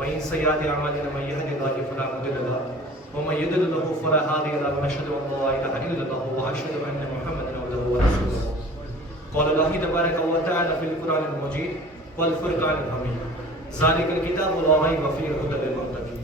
وإن سيئات أعمالنا من يهد الله فلا مضل له ومن يضلل فلا هادي له ونشهد أن لا إله إلا الله وأشهد أن محمدا عبده ورسوله. قال الله تبارك وتعالى في القرآن المجيد والفرقان الحميد ذلك الكتاب لا ريب فيه هدى للمتقين.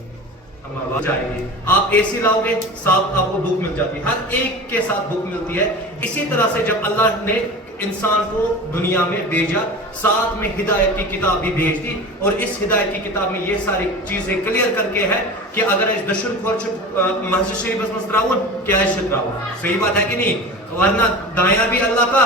جائے گی آپ اے سی لاؤ گے ساتھ آپ کو بک مل جاتی ہے, ہر ایک کے ساتھ بک ملتی ہے. اسی طرح سے جب اللہ نے انسان کو دنیا میں بھیجا ساتھ میں ہدایت کی کتاب بھی بھیج دی, اور اس ہدایت کی کتاب میں یہ ساری چیزیں کلیئر کر کے ہے کہ اگر اس دشن کھورچ مسجد شریف بس تراؤن کیا ہے شتراؤن. صحیح بات ہے کہ نہیں؟ ورنہ دایاں بھی اللہ کا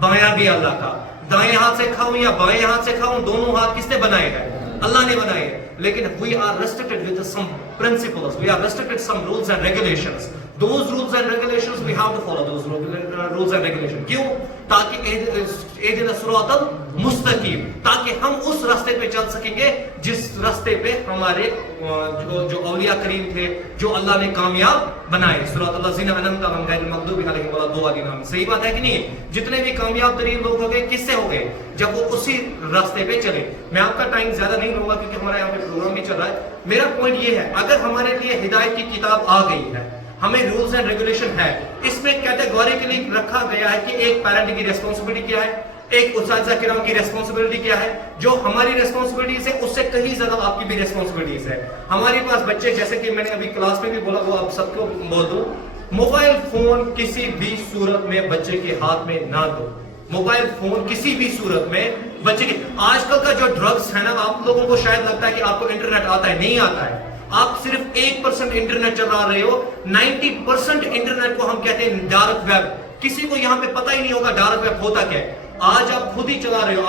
بایاں بھی اللہ کا, دائیں ہاتھ سے کھاؤں یا بائیں ہاتھ سے کھاؤں, دونوں ہاتھ کس نے بنائے ہیں؟ اللہ نے بنائے. لیکن we are restricted with some principles, we are restricted some rules and regulations. Those rules and regulations we have to follow those rules and regulations. کیوں؟ تاکہ اہدنا الصراط المستقیم, تاکہ ہم اس راستے پہ چل سکیں گے جس راستے پہ ہمارے جو اولیاء کریم تھے, جو اللہ نے کامیاب بنائے. صراط الذین انعمت علیہم غیر المغضوب علیہم ولا الضالین. صحیح بات ہے کہ نہیں؟ جتنے بھی کامیاب ترین لوگ ہو گئے کس سے ہو گئے؟ جب وہ اسی راستے پہ چلے. میں آپ کا ٹائم زیادہ نہیں لوں گا کیونکہ ہمارا یہاں پہ پروگرام بھی چل رہا ہے. میرا پوائنٹ یہ ہے, اگر ہمارے لیے ہدایت کی کتاب آ گئی ہے, ہمیں رولز اینڈ ریگولیشن ہے, اس میں کیٹیگوریکلی رکھا گیا ہے کہ ایک پیرنٹ کی ریسپانسبلٹی کیا ہے, ایک اساتذہ کرام کی ریسپانسبلٹی کیا ہے. جو ہماری ریسپانسبلٹیز ہے اس سے کہیں زیادہ آپ کی بھی ریسپانسبلٹیز ہے. ہمارے پاس بچے, جیسے کہ میں نے ابھی کلاس میں بھی بولا, وہ آپ سب کو بول دوں, موبائل فون کسی بھی صورت میں بچے کے ہاتھ میں نہ دو. موبائل فون کسی بھی صورت میں بچے کے, آج کل کا جو ڈرگز ہے نا, آپ لوگوں کو شاید لگتا ہے کہ آپ کو انٹرنیٹ آتا ہے, نہیں آتا ہے. آپ صرف 1% انٹرنیٹ چلا رہے ہو, 90% انٹرنیٹ کو ہم کہتے ہیں ڈارک ویب. کسی کو یہاں پہ پتہ ہی نہیں ہوگا ڈارک ویب ہوتا کیا ہے. آج آپ خود ہی چلا رہے ہو,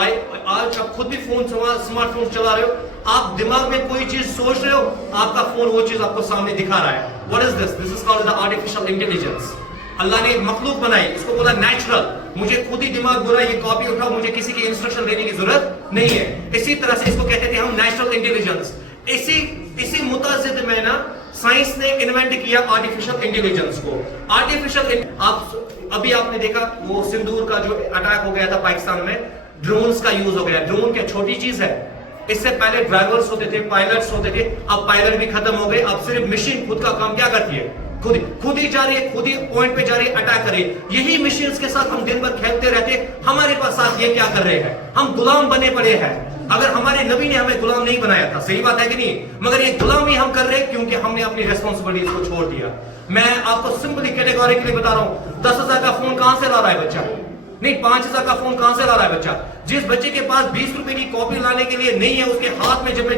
آج آپ خود بھی اسمارٹ فون چلا رہے ہو, آپ دماغ میں کوئی چیز سوچ رہے ہو, آپ کا فون وہ چیز آپ کو سامنے دکھا رہا ہے. What is this? This is called the artificial intelligence. اللہ نے ایک مخلوق بنائی, اس کو بولا نیچرل. مجھے خود ہی دماغ بولا یہ کاپی اٹھاؤ, مجھے کسی کی انسٹرکشن دینے کی ضرورت نہیں ہے. اسی طرح سے اس کو کہتے تھے ہم نیچرل انٹیلیجنس. اسی متضد میں نا سائنس نے انوینٹ کیا آرٹیفیشل انٹیلیجنس کو. آرٹیفیشل ابھی آپ نے دیکھا وہ سندور کا جو اٹیک ہو گیا تھا پاکستان میں, ڈرونز کا یوز ہو گیا. ڈرون کیا چھوٹی چیز ہے؟ اس سے پہلے ڈرائیورز ہوتے تھے, پائلٹس ہوتے تھے, اب پائلٹ بھی ختم ہو گئے. اب صرف مشین خود کا کام کیا کرتی ہے, خود ہی جا رہی ہے, خود ہی پوائنٹ پہ جا رہی ہے, اٹیک کر رہی ہے. یہی مشینز کے ساتھ ہم دن بھر کھیلتے رہتے, ہمارے پاس ساتھ یہ کیا کر رہے ہیں, ہم غلام بنے پڑے ہیں. اگر ہمارے نبی نے ہمیں غلام نہیں بنایا تھا, صحیح بات ہے کہ نہیں, مگر یہ غلامی ہم کر رہے ہیں کیونکہ ہم نے اپنی ریسپانسبلٹیز کو چھوڑ دیا. میں آپ کو سمپلی کیٹیگوریکلی بتا رہا ہوں, 10,000 کا فون کہاں سے لا رہا ہے بچہ؟ نہیں, 5,000 کا فون کہاں سے لا رہا ہے بچہ؟ جس بچے کے پاس 20 روپے کی کاپی لانے کے لیے نہیں ہے, اس کے ہاتھ میں جب میں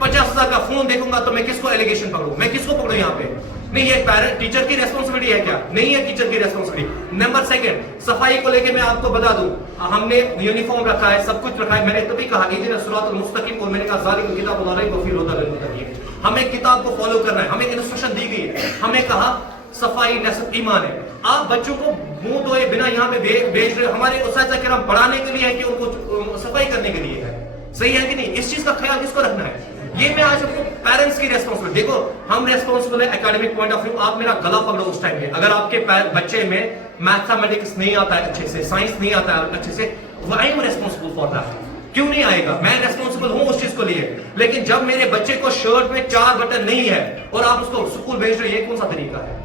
50,000 کا فون دیکھوں گا تو میں کس کو ایلیگیشن پکڑوں, میں کس کو پکڑوں یہاں پہ؟ نہیں, یہ پیرنٹ ٹیچر کی ریسپانسبلٹی ہے کیا؟ نہیں ہے ٹیچر کی ریسپانسبلٹی. نمبر سیکنڈ, صفائی کو لے کے میں آپ کو بتا دوں, ہم نے یونیفارم رکھا ہے, سب کچھ رکھا ہے. میں نے تبھی کہا اہدنا الصراط المستقیم, اور میں نے کہا ذالک الکتاب لا ریب فیہ ھدی للمتقین. ہمیں کتاب کو فالو کرنا ہے, ہمیں انسٹرکشن دی گئی ہے, ہمیں کہا صفائی نصف ایمان ہے. آپ بچوں کو منہ دھوئے بنا یہاں پہ بھیج رہے, ہمارے اساتذہ کرام پڑھانے کے لیے ہے کہ ان کو صفائی کرنے کے لیے ہے. صحیح ہے کہ نہیں؟ اس چیز کا خیال کس کو رکھنا ہے؟ یہ میں آج آپ کو پیرنٹس کی ریسپانسبلٹی. دیکھو ہم ریسپانسبل ہے اکیڈمک پوائنٹ آف ویو. آپ میرا گلا پکڑو اس ٹائم پہ, اگر آپ کے بچے میں میتھمیٹکس نہیں آتا ہے اچھے سے, سائنس نہیں آتا ہے اچھے سے, I am responsible for that. کیوں نہیں آئے گا؟ میں ریسپانسبل ہوں اس چیز کو لیے. لیکن جب میرے بچے کو شرٹ میں 4 بٹن نہیں ہے اور آپ اس کو اسکول بھیج رہے, یہ کون سا طریقہ ہے؟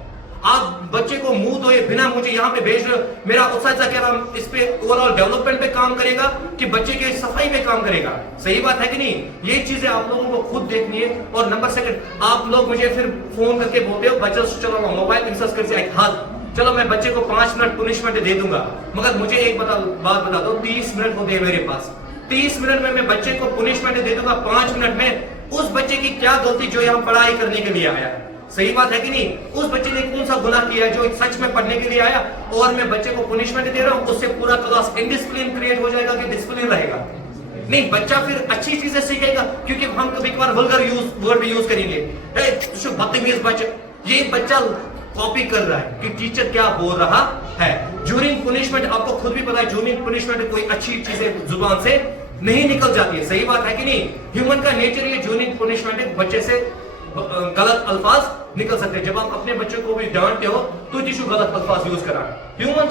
آپ بچے کو منہ دھوئے بنا مجھے یہاں پہ بھیج رہے ہو. میرا اساتذہ کہہ رہا ہوں اس پہ اوور آل ڈیولپمنٹ پہ کام کرے گا کہ بچے کے صفائی پہ کام کرے گا. صحیح بات ہے کہ نہیں؟ یہ چیزیں آپ لوگوں کو خود دیکھنی ہے. اور نمبر سیکنڈ, آپ لوگ مجھے پھر فون کر کے بولتے ہو بچہ چلو موبائل انسرٹ کر سے ایک ہاتھ, چلو میں بچے کو 5 منٹ پنشمنٹ دے دوں گا, مگر مجھے ایک بات بتا دو, 30 منٹ ہوتے ہیں میرے پاس. 30 منٹ میں بچے کو پنشمنٹ دے دوں گا. 5 منٹ میں اس بچے کی کیا غلطی جو یہاں پڑھائی کرنے کے لیے آیا؟ صحیح بات ہے کہ نہیں؟ اس بچے نے کون سا گناہ کیا ہے جو سچ میں پڑھنے کے لیے آیا, اور میں بچے کو پنشمنٹ دے رہا ہوں, اس سے پورا کلاس انڈسپلن کریٹ ہو جائے گا کہ ڈسپلن رہے گا؟ نہیں, بچہ پھر اچھی چیزیں سیکھے گا. کیونکہ ہم کبھی کبھار ولگر ورڈ بھی یوز کریں گے, بدتمیز بچہ, یہ بچہ کاپی کر رہا ہے کہ ٹیچر کیا بول رہا ہے. جورنگ پنشمنٹ آپ کو خود بھی پتا ہے, جورنگ پنشمنٹ کوئی اچھی چیزیں زبان سے نہیں نکل جاتی ہے. صحیح بات ہے کہ نہیں؟ ہیومن کا نیچر یہ جورنگ پنشمنٹ بچے سے غلط الفاظ نکل سکتے ہیں. جب آپ اپنے بچوں کو بھی ڈانٹتے ہو تو غلط الفاظ یوز کرا, ہیومن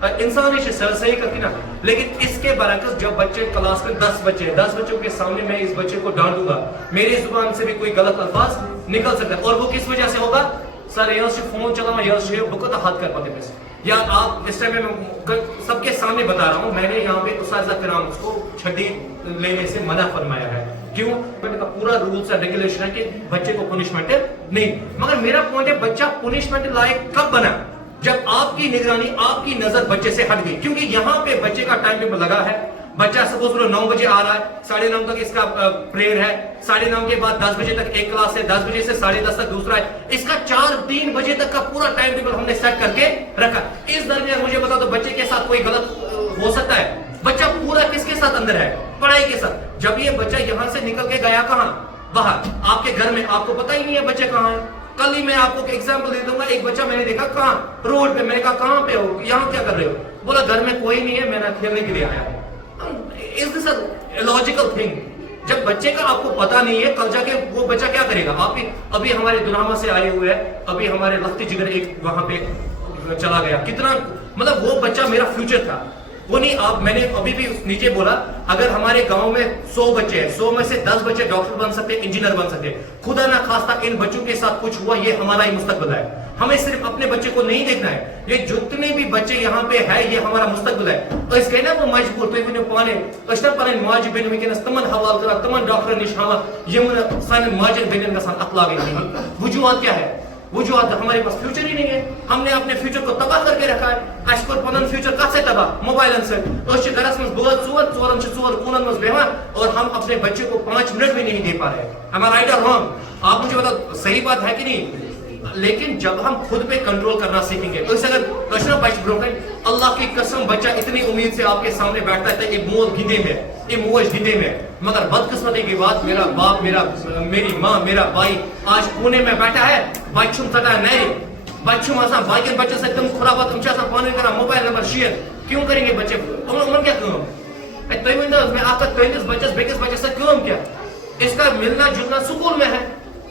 انسان اسے صحیح کرتی نا. لیکن اس کے برعکس جب بچے کلاس میں 10 بچے ہیں, 10 بچوں کے سامنے میں اس بچے کو ڈانٹوں گا, میری زبان سے بھی کوئی غلط الفاظ نکل سکتا ہے, اور وہ کس وجہ سے ہوگا؟ سر یہ فون چلانا یہ بکت ہاتھ کر پاتے پیسے. یا آپ اس ٹائم میں سب کے سامنے بتا رہا ہوں, میں نے یہاں پہ اساتذہ کرام اس کو چھٹی لینے سے منع فرمایا ہے. کیوں؟ کا پورا رولز اینڈ ریگولیشن ہے کہ بچے کو پنشمنٹ نہیں. مگر میرا پوائنٹ ہے بچہ پنشمنٹ لائق کب بنا؟ جب آپ کی نگرانی, آپ کی نظر بچے سے ہٹ گئی. کیونکہ یہاں پہ بچے کا ٹائم ٹیبل لگا ہے. بچہ سپوز 9 بجے آ رہا ہے, 9:30 تک اس کا پریئر ہے, 9:30 کے بعد 10 بجے تک ایک کلاس ہے, 10 بجے سے 10:30 تک دوسرا ہے. اس کا 3 بجے تک کا پورا ٹائم ٹیبل ہم نے سیٹ کر کے رکھا. اس درمیان مجھے بتا دو بچے کے ساتھ کوئی غلط ہو سکتا ہے؟ بچہ پورا کس کے ساتھ اندر ہے؟ پڑھائی کے ساتھ. جب یہ بچہ یہاں سے نکل کے گیا کہاں؟ باہر. آپ کے گھر میں آپ کو پتہ ہی نہیں ہے بچے کہاں ہیں. کل ہی میں آپ کو ایگزامپل دے دوں گا, ایک بچہ میں نے دیکھا کہاں روڈ پہ. میں نے کہا کہاں پہ ہو, یہاں کیا کر رہے ہو؟ بولا گھر میں کوئی نہیں ہے, میں نے کھیلنے کے لیے آیا ہوں. Is this a logical thing? جب بچے کا آپ کو پتا نہیں ہے کل جا کے وہ بچہ کیا کرے گا. آپ ابھی ہمارے دناما سے آئے ہوئے ہیں, ابھی ہمارے لختی جگر ایک وہاں پہ چلا گیا. کتنا مطلب وہ بچہ میرا فیوچر تھا. وہ نہیں آپ, میں نے ابھی بھی نیچے بولا اگر ہمارے گاؤں میں 100 بچے ہیں, 100 میں سے 10 بچے ڈاکٹر بن سکتے, انجینئر بن سکتے. خدا نہ خواستہ ان بچوں کے ساتھ کچھ ہوا, یہ ہمارا ہی مستقبل ہے. ہمیں صرف اپنے بچے کو نہیں دیکھنا ہے, یہ جتنے بھی بچے یہاں پہ ہے یہ ہمارا مستقبل ہے. اس کے نا وہ مجبور تو ونو پانے اشنا پنن ماجہ بین ونکس تمن حوالہ کران, تمن ڈاکٹر نش ہاوان یم سانن ماجن بینن گژھان اخلاق نہیں. وجوہات کیا ہے؟ وجوہات ہمارے پاس فیوچر ہی نہیں ہے. ہم نے اپنے فیوچر کو تباہ کر کے رکھا ہے. اس کو پنن فیوچر کت سے تباہ؟ موبائلن سے. اس گھرس من بوز ژورن کونن من بیہوان اور ہم اپنے بچے کو 5 منٹ بھی نہیں دے پا رہے. Am I right or wrong? آپ مجھے بتاؤ صحیح بات ہے کہ نہیں؟ لیکن جب ہم خود پہ کنٹرول کرنا سیکھیں گے, تو اس اگر کشنا بچ بروکن, اللہ کی قسم بچہ اتنی امید سے آپ کے سامنے بیٹھتا ہے کہ مول گندے میں, یہ موج گندے میں. مگر بدقسمتی کی بات, میرا باپ, میری ماں, میرا بھائی آج پونے میں بیٹھا ہے, بچم ژٹا نرِ, بچم آسان باقین بچن سے تم خرابات تم آسان پانے کران موبائل نمبر شیئر. کیوں کریں گے بچے؟ ان کیا کام؟ تُہۍ ؤنۍتو حظ مےٚ اکھ کتھ, تُہنٛدِس بچس بیٚکِس بچس سے کام کیا؟ اس کا ملنا جلنا سکول میں ہے.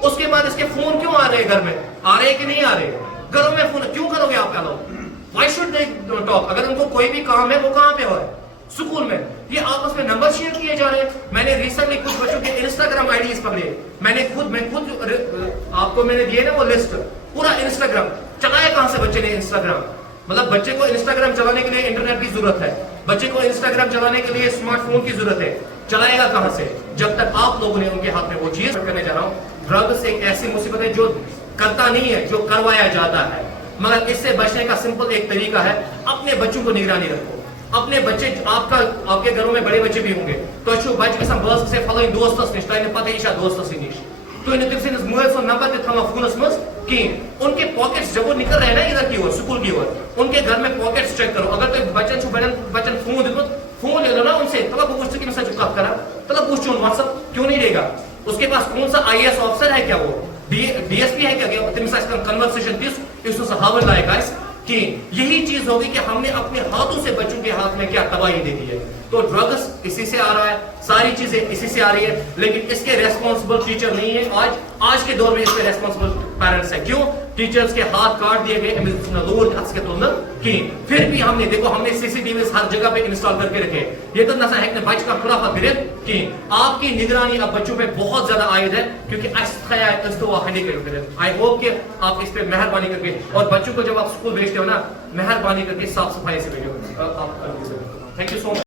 اس کے بعد اس کے فون کیوں آ رہے ہیں گھر میں؟ آ رہے کہ نہیں آ رہے؟ گھروں میں فون کیوں کرو گے آپ کا لوگ؟ Why should they talk? اگر ان کو کوئی بھی کام ہے وہ کہاں پہ ہو ہے؟ سکول میں. یہ آپس میں نمبر شیئر کیے جا رہے ہیں. میں نے ریسنٹلی کچھ بچوں کے انسٹاگرام آئی ڈیز پکڑے. میں خود آپ کو میں نے دیے نا وہ لسٹ, پورا انسٹاگرام چلایا کہاں سے بچے نے انسٹاگرام. مطلب بچے کو انسٹاگرام چلانے کے لیے انٹرنیٹ کی ضرورت ہے, بچے کو انسٹاگرام چلانے کے لیے اسمارٹ فون کی ضرورت ہے. چلائے گا کہاں سے جب تک آپ لوگوں نے ان کے ہاتھ میں وہ چیز کرنے جا رہا ہوں. ڈرگس ایک ایسی مصیبت ہے جو کرتا نہیں ہے, جو کروایا جاتا ہے. مگر اس سے بچنے کا سمپل ایک طریقہ ہے, اپنے بچوں کو نگرانی رکھو. اپنے بچے, آپ کے گھروں میں بڑے بچے بھی ہوں گے, تو اچھو بچہ گژھان بس سے فلٲنۍ دوستس نش, تۄہہِ نہٕ پتہ یہِ چھا دوستس نش, تُہۍ نہٕ تٔمۍ سٕنٛدِس مٲلۍ سُنٛد نمبر تہِ تھاوان فونس منٛز کِہیٖنۍ. ان کے پاکٹس جب وہ نکل رہے ہیں نا ادھر کی اور سکول کی اور, ان کے گھر میں پاکٹس چیک کرو. اگر تُہۍ بچن چھُ بچن فون دیُتمُت, فون لے لو نا ان سے, تلا بہٕ وٕچھٕ ژٕ کٔمِس سۭتۍ چھُکھ کتھ کران, تلا بہٕ وٕچھٕ چون واٹس ایپ کیوں نہیں دے گا. اس کے پاس کون سا IAS آفیسر ہے کیا, وہ ڈی ایس پی ہے کیا, تمس کنورسیشن تس اس ہاون لائق آئے کہ یہی چیز ہوگی کہ ہم نے اپنے ہاتھوں سے بچوں کے ہاتھ میں کیا تباہی دے دی ہے. تو ڈرگس اسی سے آ رہا ہے, ساری چیزیں اسی سے آ رہی ہے, لیکن اس کے ریسپانسبل ٹیچر نہیں ہے. آج کے دور میں اس کے ریسپانسبل پیرنٹس ہیں. کیوں؟ ٹیچرز کے ہاتھ کاٹ دیے گئے, لور ہاتھ کے تلنا کی. پھر بھی ہم نے دیکھو, ہم نے CCTVs ہر جگہ پہ انسٹال کر کے رکھے. یہ تو نہ ہے کہ بچ کا خرافہ پھر کی. آپ کی نگرانی اب بچوں پہ بہت زیادہ عائد ہے, کیونکہ آئی ہوپ کہ آپ اس پہ مہربانی کر کے, اور بچوں کو جب آپ اسکول بھیجتے ہو نا, مہربانی کر کے صاف صفائی سے بھیجو. Thank you so much.